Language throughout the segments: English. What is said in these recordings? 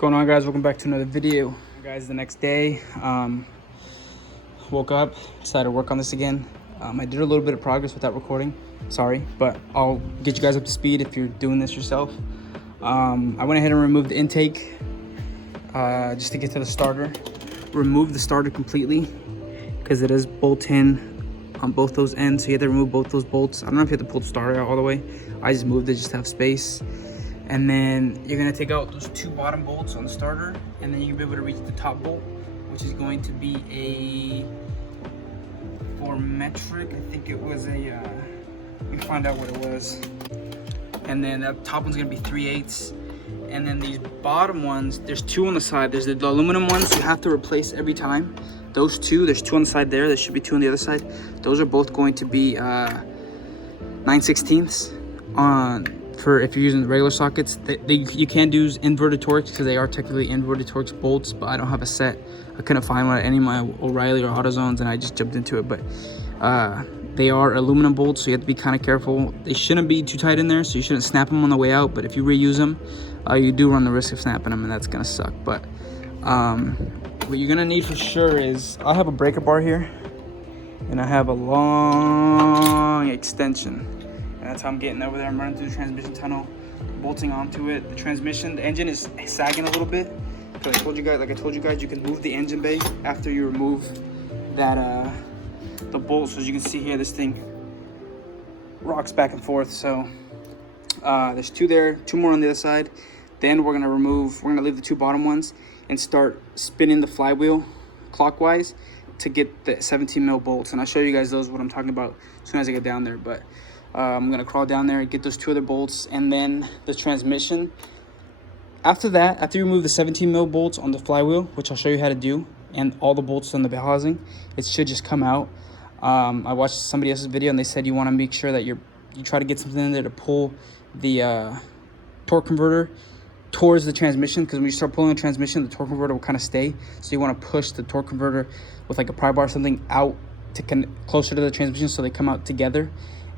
going on, guys? Welcome back to another video. Guys, the next day, woke up, decided to work on this again. I did a little bit of progress without recording, sorry, but I'll get you guys up to speed if you're doing this yourself. I went ahead and removed the intake just to get to the starter. Removed the starter completely because it is bolt-in on both those ends, so you have to remove both those bolts. I don't know if you have to pull the starter out all the way. I just moved it just to have space. And then you're gonna take out those two bottom bolts on the starter, and then you'll be able to reach the top bolt, which is going to be a 4 metric. I think it was a, let me find out what it was. And then that top one's gonna be 3/8. And then these bottom ones, there's two on the side. There's the aluminum ones you have to replace every time. Those two, there's two on the side there. There should be two on the other side. Those are both going to be 9/16 on. For if you're using the regular sockets, you can do inverted Torx because they are technically inverted Torx bolts, but I don't have a set. I couldn't find one at any of my O'Reilly or AutoZones, and I just jumped into it. But they are aluminum bolts, so you have to be kind of careful. They shouldn't be too tight in there, so you shouldn't snap them on the way out. But if you reuse them, you do run the risk of snapping them, and that's gonna suck. But what you're gonna need for sure is, I have a breaker bar here, and I have a long extension. And that's how I'm getting over there. I'm running through the transmission tunnel, bolting onto it. The engine is sagging a little bit. Like I told you guys, you can move the engine bay after you remove that the bolts. So as you can see here, this thing rocks back and forth. So there's two there, two more on the other side. Then we're gonna leave the two bottom ones and start spinning the flywheel clockwise to get the 17 mil bolts. And I'll show you guys what I'm talking about as soon as I get down there. But I'm gonna crawl down there and get those two other bolts, and then the transmission. After that, after you remove the 17 mil bolts on the flywheel, which I'll show you how to do, and all the bolts on the bell housing, it should just come out. I watched somebody else's video, and they said you want to make sure that you try to get something in there to pull the torque converter towards the transmission, because when you start pulling the transmission, the torque converter will kind of stay. So you want to push the torque converter with like a pry bar or something out to closer to the transmission, so they come out together.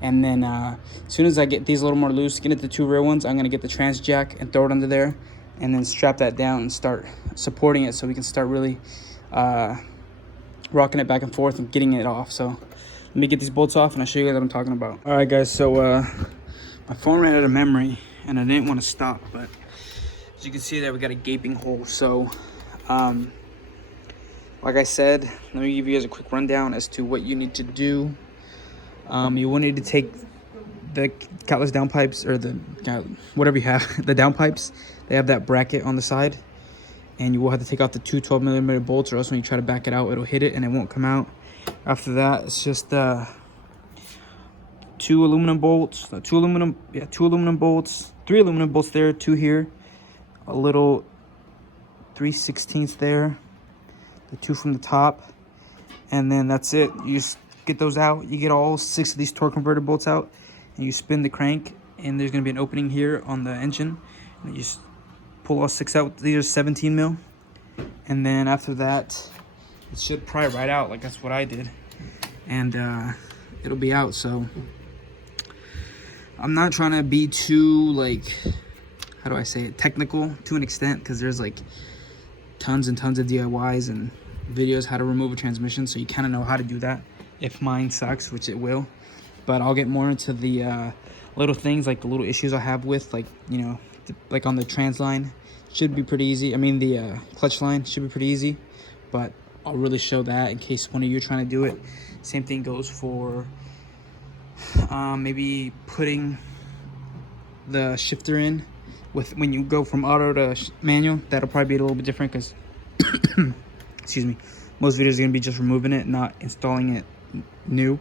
And then as soon as I get these a little more loose, get into the two rear ones, I'm gonna get the trans jack and throw it under there, and then strap that down and start supporting it so we can start really rocking it back and forth and getting it off. So let me get these bolts off and I'll show you guys what I'm talking about. All right, guys, so my phone ran out of memory and I didn't want to stop, but as you can see there, we got a gaping hole. So like I said, let me give you guys a quick rundown as to what you need to do. You will need to take the catless downpipes, or whatever you have, the downpipes. They have that bracket on the side, and you will have to take out the two 12mm bolts, or else when you try to back it out, it'll hit it and it won't come out. After that, it's just two aluminum bolts, two aluminum bolts, 3 aluminum bolts there, 2 here, a little 3/16 there, the 2 from the top, and then that's it. You just get those out. You get all 6 of these torque converter bolts out, and you spin the crank, and there's going to be an opening here on the engine, and you just pull all 6 out. These are 17 mil, and then after that it should pry right out, like that's what I did, and it'll be out. So I'm not trying to be too, like, how do I say it, technical to an extent, because there's like tons and tons of DIYs and videos how to remove a transmission, so you kind of know how to do that if mine sucks, which it will. But I'll get more into the little things, like the little issues I have with, like, you know, like on the trans line, should be pretty easy. I mean, the clutch line should be pretty easy, but I'll really show that in case one of you are trying to do it. Same thing goes for maybe putting the shifter in with, when you go from auto to manual. That'll probably be a little bit different, because excuse me, most videos are gonna be just removing it, not installing it new.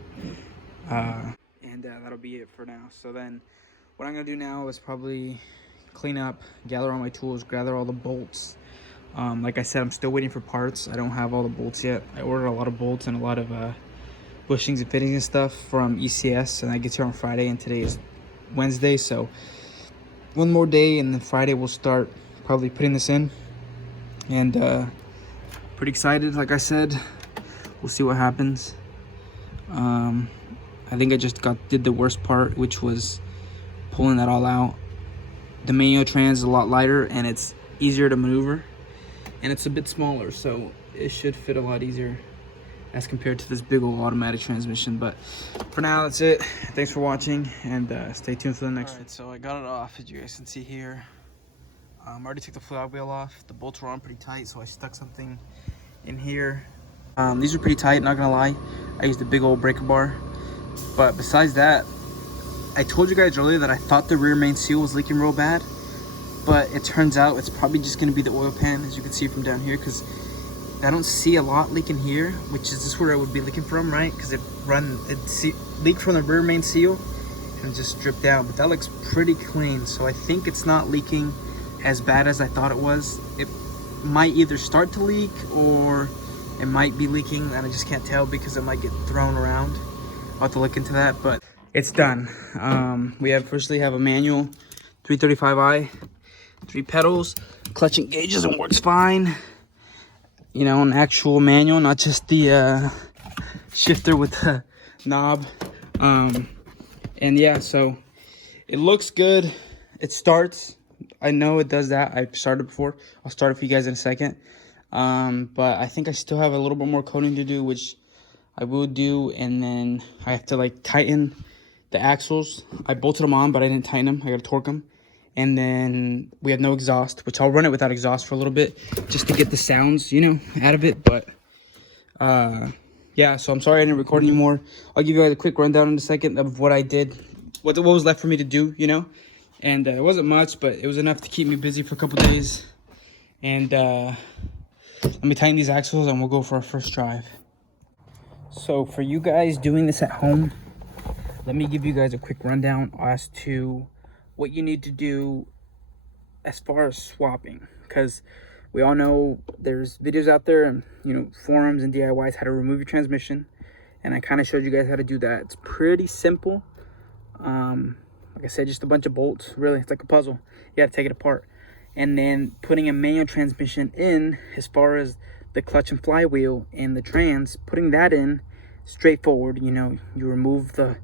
And that'll be it for now. So then what I'm gonna do now is probably clean up, gather all my tools, gather all the bolts. Like I said, I'm still waiting for parts. I don't have all the bolts yet. I ordered a lot of bolts and a lot of bushings and fittings and stuff from ECS, and I get here on Friday, and today is Wednesday, so one more day and then Friday we'll start probably putting this in. And pretty excited. Like I said, we'll see what happens. I think I just did the worst part, which was pulling that all out. The manual trans is a lot lighter, and it's easier to maneuver, and it's a bit smaller, so it should fit a lot easier as compared to this big old automatic transmission. But for now, that's it. Thanks for watching, and stay tuned for the next one. So I got it off, as you guys can see here. I already took the flywheel off. The bolts were on pretty tight, so I stuck something in here. These are pretty tight, not gonna lie. I used a big old breaker bar. But besides that, I told you guys earlier that I thought the rear main seal was leaking real bad, but it turns out it's probably just gonna be the oil pan, as you can see from down here, because I don't see a lot leaking here, which is just where I would be leaking from, right? Because it leaked from the rear main seal and just dripped out, but that looks pretty clean. So I think it's not leaking as bad as I thought it was. It might either start to leak or it might be leaking, and I just can't tell because it might get thrown around. I'll have to look into that, but it's done. We firstly have a manual 335i, 3 pedals, clutch engages and works fine. You know, an actual manual, not just the shifter with the knob. And yeah, so it looks good. It starts. I know it does that. I've started before. I'll start it for you guys in a second. But I think I still have a little bit more coating to do, which I will do. And then I have to like tighten the axles. I bolted them on, but I didn't tighten them. I gotta torque them. And then we have no exhaust, which I'll run it without exhaust for a little bit just to get the sounds, you know, out of it. But yeah, so I'm sorry I didn't record anymore. I'll give you guys a quick rundown in a second of what I did, what was left for me to do, you know. And it wasn't much, but it was enough to keep me busy for a couple days. And let me tighten these axles and we'll go for our first drive. So for you guys doing this at home, let me give you guys a quick rundown as to what you need to do as far as swapping, because we all know there's videos out there and, you know, forums and DIYs how to remove your transmission, and I kind of showed you guys how to do that. It's pretty simple. Like I said, just a bunch of bolts. Really, it's like a puzzle. You gotta take it apart, and then putting a manual transmission in, as far as the clutch and flywheel and the trans, putting that in, straightforward. You know, you remove the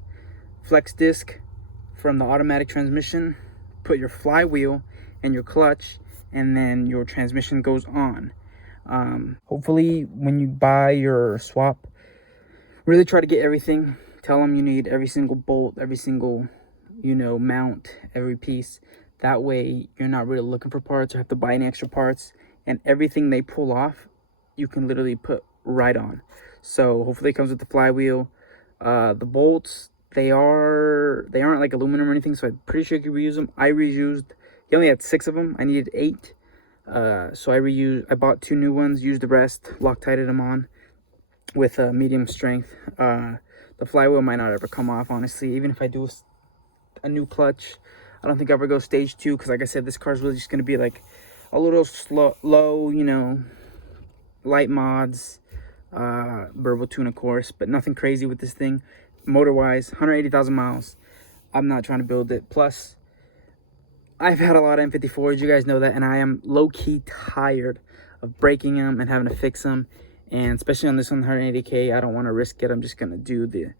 flex disc from the automatic transmission, put your flywheel and your clutch, and then your transmission goes on. Hopefully when you buy your swap, really try to get everything. Tell them you need every single bolt, every single, you know, mount, every piece. That way you're not really looking for parts or have to buy any extra parts, and everything they pull off you can literally put right on. So hopefully it comes with the flywheel. The bolts, they aren't like aluminum or anything, so I'm pretty sure you can reuse them. I reused, he only had 6 of them, I needed 8, so I bought 2 new ones, used the rest, Loctited them on with medium strength. The flywheel might not ever come off, honestly. Even if I do a new clutch, I don't think I'll ever go stage 2, because like I said, this car is really just going to be like a little low, you know, light mods, burble tune of course, but nothing crazy with this thing. Motor wise, 180,000 miles. I'm not trying to build it. Plus, I've had a lot of M54s, you guys know that, and I am low-key tired of breaking them and having to fix them. And especially on this one, 180K, I don't want to risk it. I'm just going to do the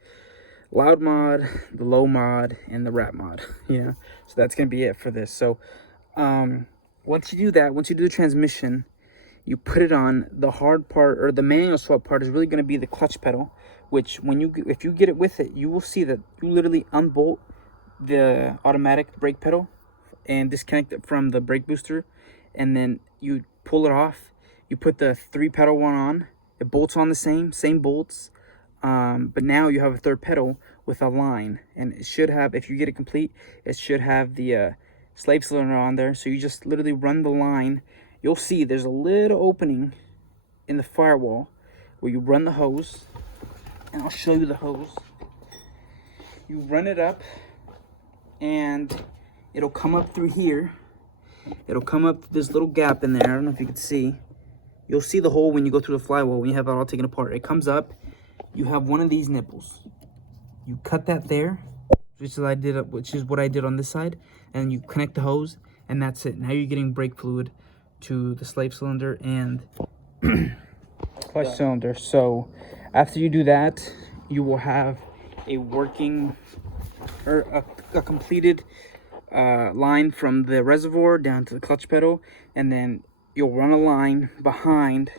loud mod, the low mod, and the wrap mod, you know. So that's going to be it for this. So once you do that, once you do the transmission, you put it on. The hard part, or the manual swap part, is really going to be the clutch pedal, which if you get it with it, you will see that you literally unbolt the automatic brake pedal and disconnect it from the brake booster, and then you pull it off. You put the 3 pedal one on. It bolts on the same bolts, but now you have a 3rd pedal with a line, and it should have, if you get it complete, it should have the slave cylinder on there. So you just literally run the line. You'll see there's a little opening in the firewall where you run the hose, and I'll show you the hose. You run it up, and it'll come up through here. It'll come up this little gap in there. I don't know if you can see. You'll see the hole when you go through the flywheel, when you have it all taken apart. It comes up. You have one of these nipples. You cut that there, which is what I did on this side, and you connect the hose, and that's it. Now you're getting brake fluid to the slave cylinder and clutch cylinder. So after you do that, you will have a working, or a completed line from the reservoir down to the clutch pedal, and then you'll run a line behind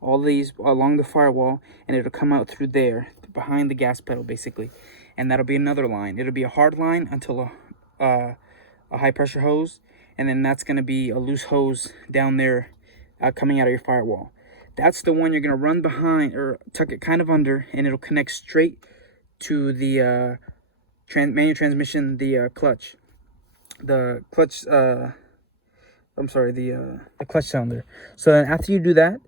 all these along the firewall, and it'll come out through there behind the gas pedal basically, and that'll be another line. It'll be a hard line until a high pressure hose, and then that's going to be a loose hose down there coming out of your firewall. That's the one you're going to run behind or tuck it kind of under, and it'll connect straight to the manual transmission, the clutch. The clutch, I'm sorry, the clutch cylinder. So then after you do that,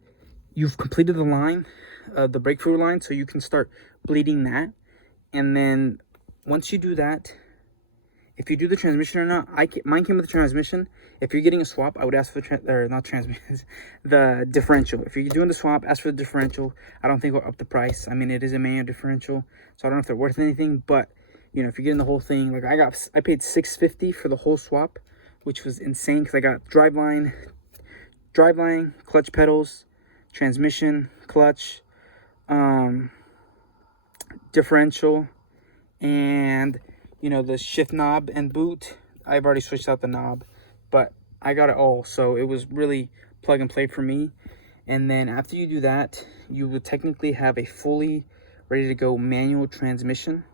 you've completed the line, the brake fluid line, so you can start bleeding that. And then once you do that, if you do the transmission or not, mine came with the transmission. If you're getting a swap, I would ask for the differential. If you're doing the swap, ask for the differential. I don't think we'll up the price. I mean, it is a manual differential, so I don't know if they're worth anything. But you know, if you're getting the whole thing, like I paid $650 for the whole swap, which was insane because I got driveline, clutch pedals, transmission, clutch, differential, and you know, the shift knob and boot. I've already switched out the knob, but I got it all, so it was really plug and play for me. And then after you do that, you will technically have a fully ready to go manual transmission.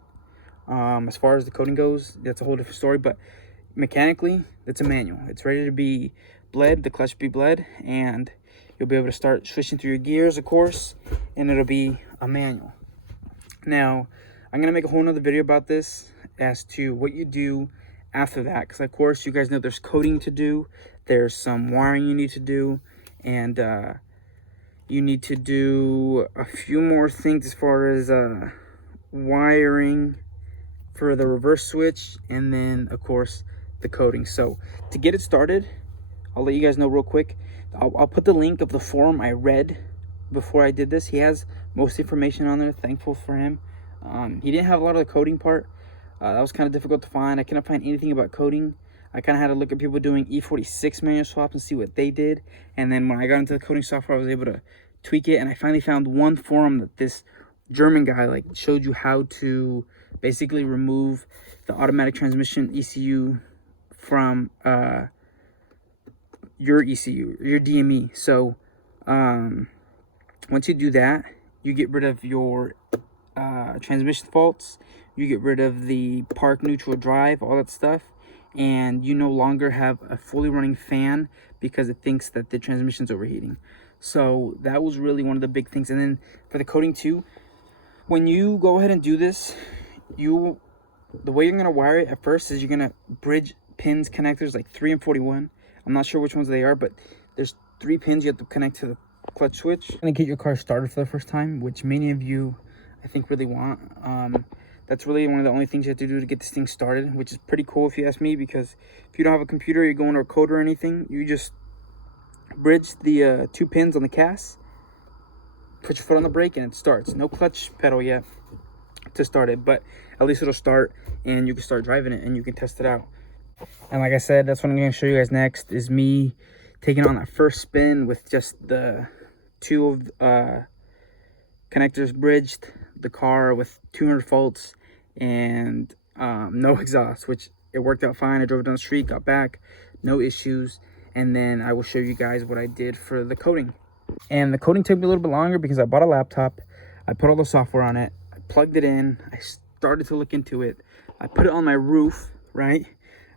As far as the coating goes, that's a whole different story, but mechanically it's a manual. It's ready to be bled, the clutch be bled, and you'll be able to start switching through your gears, of course, and it'll be a manual. Now I'm gonna make a whole nother video about this as to what you do after that, because of course you guys know there's coating to do, there's some wiring you need to do, and you need to do a few more things as far as wiring for the reverse switch, and then of course the coating. So to get it started, I'll let you guys know real quick. I'll put the link of the forum I read before I did this. He has most information on there, thankful for him. He didn't have a lot of the coding part. That was kind of difficult to find. I couldn't find anything about coding. I kind of had to look at people doing E46 manual swaps and see what they did. And then when I got into the coding software, I was able to tweak it. And I finally found one forum that this German guy like showed you how to basically remove the automatic transmission ECU from your ECU, your DME. So once you do that, you get rid of your transmission faults, you get rid of the park neutral drive, all that stuff, and you no longer have a fully running fan because it thinks that the transmission's overheating. So that was really one of the big things. And then for the coating too, when you go ahead and do this, the way you're going to wire it at first is you're going to bridge pins, connectors like 3 and 41. I'm not sure which ones they are, but there's 3 pins you have to connect to the clutch switch. You're going to get your car started for the first time, which many of you I think really want. That's really one of the only things you have to do to get this thing started, which is pretty cool if you ask me, because if you don't have a computer, you're going to a code or anything, you just bridge the 2 pins on the cast, put your foot on the brake, and it starts. No clutch pedal yet to start it, but at least it'll start and you can start driving it and you can test it out. And like I said, that's what I'm going to show you guys next, is me taking on that first spin with just the 2 connectors bridged, the car with 200 volts and no exhaust, which it worked out fine. I drove it down the street, got back, no issues. And then I will show you guys what I did for the coating. And the coating took me a little bit longer because I bought a laptop, I put all the software on it, I plugged it in, I started to look into it, I put it on my roof, right?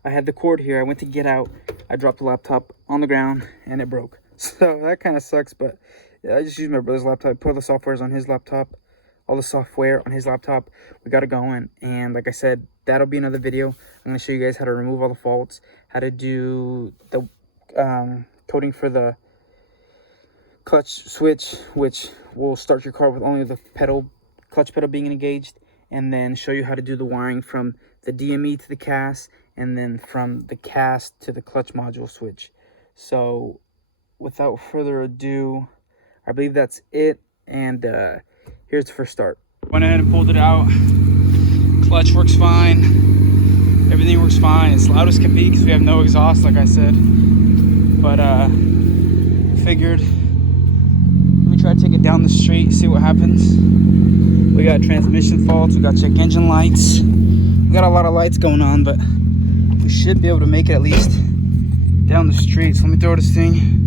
I had the cord here, I went to get out, I dropped the laptop on the ground and it broke. So that kind of sucks, but yeah, I just used my brother's laptop. I put all the softwares on his laptop, all the software on his laptop. We got it going, and like I said, that'll be another video. I'm going to show you guys how to remove all the faults, how to do the coating for the clutch switch, which will start your car with only the clutch pedal being engaged, and then show you how to do the wiring from the DME to the cast, and then from the cast to the clutch module switch. So without further ado, I believe that's it, and here's the first start. Went ahead and pulled it out. Clutch works fine, everything works fine. It's loud as can be because we have no exhaust, like I said, but figured let me try to take it down the street, see what happens. We got transmission faults, we got check engine lights, we got a lot of lights going on, but we should be able to make it at least down the street. So let me throw this thing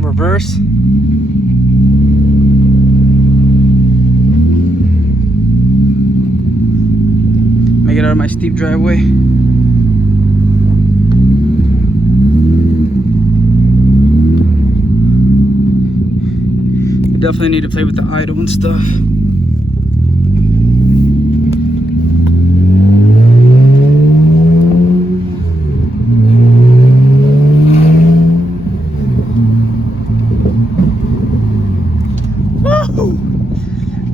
reverse. Make it out of my steep driveway. I definitely need to play with the idle and stuff. Woo!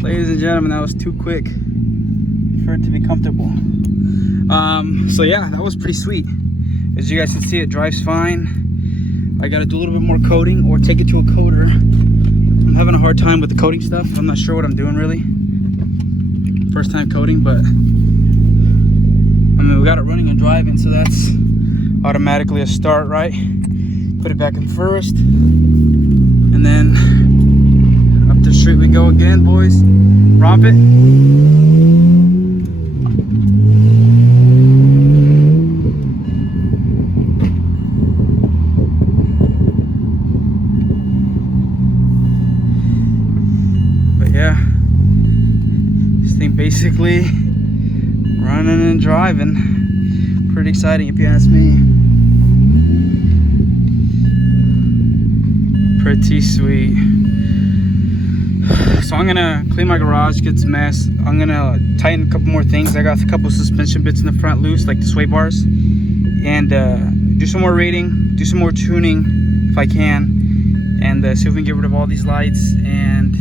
Ladies and gentlemen, that was too quick for it to be comfortable. So yeah, that was pretty sweet. As you guys can see, it drives fine. I gotta do a little bit more coating or take it to a coater. I'm having a hard time with the coating stuff. I'm not sure what I'm doing really. First time coating, but I mean, we got it running and driving, so that's automatically a start, right? Put it back in first, and then up the street we go again, boys. Romp it. Yeah, this thing basically running and driving. Pretty exciting if you ask me. Pretty sweet. So I'm gonna clean my garage, get some mess. I'm gonna tighten a couple more things. I got a couple suspension bits in the front loose, like the sway bars, and do some more rating, do some more tuning if I can, and see if we can get rid of all these lights and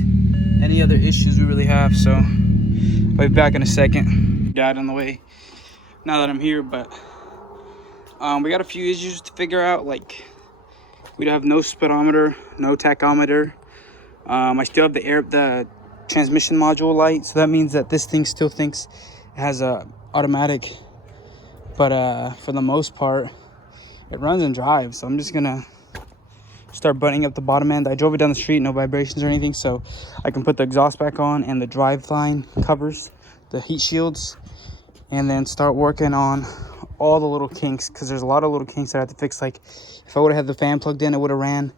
any other issues we really have. So I'll be back in a second. Dad on the way now that I'm here, but we got a few issues to figure out. Like, we have no speedometer, no tachometer. I still have the transmission module light, so that means that this thing still thinks it has a automatic, but for the most part it runs and drives. So I'm just gonna start buttoning up the bottom end. I drove it down the street, no vibrations or anything, so I can put the exhaust back on and the drive line covers, the heat shields, and then start working on all the little kinks, because there's a lot of little kinks that I have to fix. Like, if I would have had the fan plugged in, it would have ran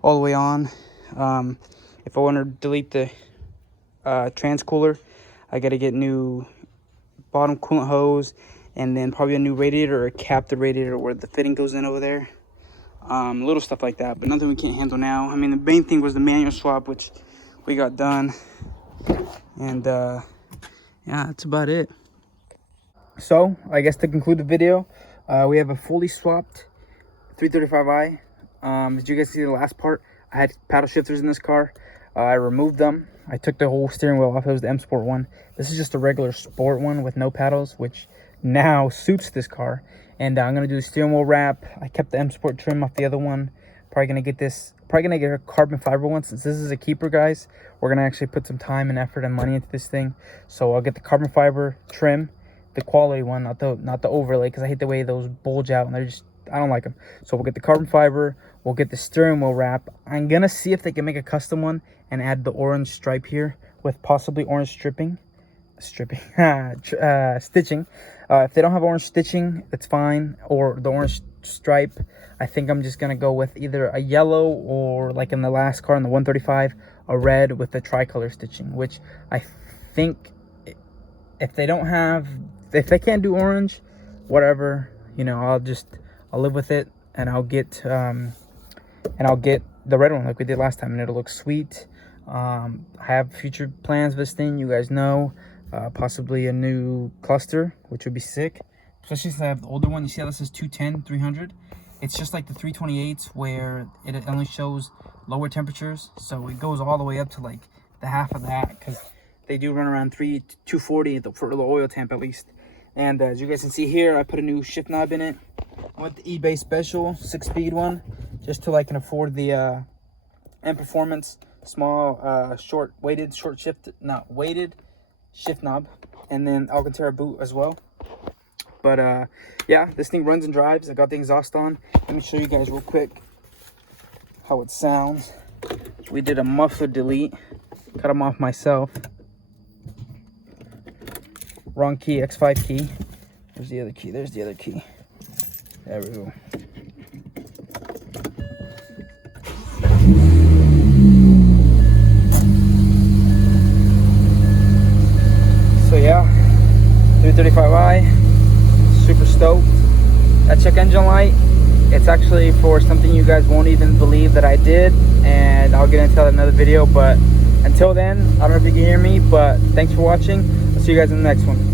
all the way on. If I want to delete the trans cooler, I got to get new bottom coolant hose, and then probably a new radiator, or cap the radiator where the fitting goes in over there. Little stuff like that, but nothing we can't handle now. I mean, the main thing was the manual swap, which we got done, and yeah, that's about it. So I guess to conclude the video, we have a fully swapped 335i. As you guys see the last part, I had paddle shifters in this car. I removed them. I took the whole steering wheel off. It was the M Sport one. This is just a regular Sport one with no paddles, which now suits this car. And I'm gonna do the steering wheel wrap. I kept the M Sport trim off the other one. Probably gonna get a carbon fiber one. Since this is a keeper, guys, we're gonna actually put some time and effort and money into this thing. So I'll get the carbon fiber trim, the quality one, not the overlay, because I hate the way those bulge out and I don't like them. So we'll get the carbon fiber. We'll get the steering wheel wrap. I'm gonna see if they can make a custom one and add the orange stripe here with possibly orange stitching. If they don't have orange stitching, it's fine, or the orange stripe. I think I'm just gonna go with either a yellow, or like in the last car in the 135, a red with the tricolor stitching, which I think if they can't do orange, whatever, you know, I'll live with it, and I'll get the red one like we did last time, and it'll look sweet. I have future plans for this thing, you guys know. Possibly a new cluster, which would be sick, especially since I have the older one. You see how this is 210 300? It's just like the 328s, where it only shows lower temperatures, so it goes all the way up to like the half of that, because they do run around 240 for the oil temp at least. And as you guys can see here, I put a new shift knob in it. I went the eBay special 6-speed one, just till I can afford the M Performance small short shift knob, and then Alcantara boot as well. But yeah, this thing runs and drives. I got the exhaust on. Let me show you guys real quick how it sounds. We did a muffler delete, cut them off myself. Wrong key, X5 key. Where's the other key? There's the other key. There we go. So yeah, 335i, super stoked. That check engine light, it's actually for something you guys won't even believe that I did, and I'll get into that in another video. But until then, I don't know if you can hear me, but thanks for watching. I'll see you guys in the next one.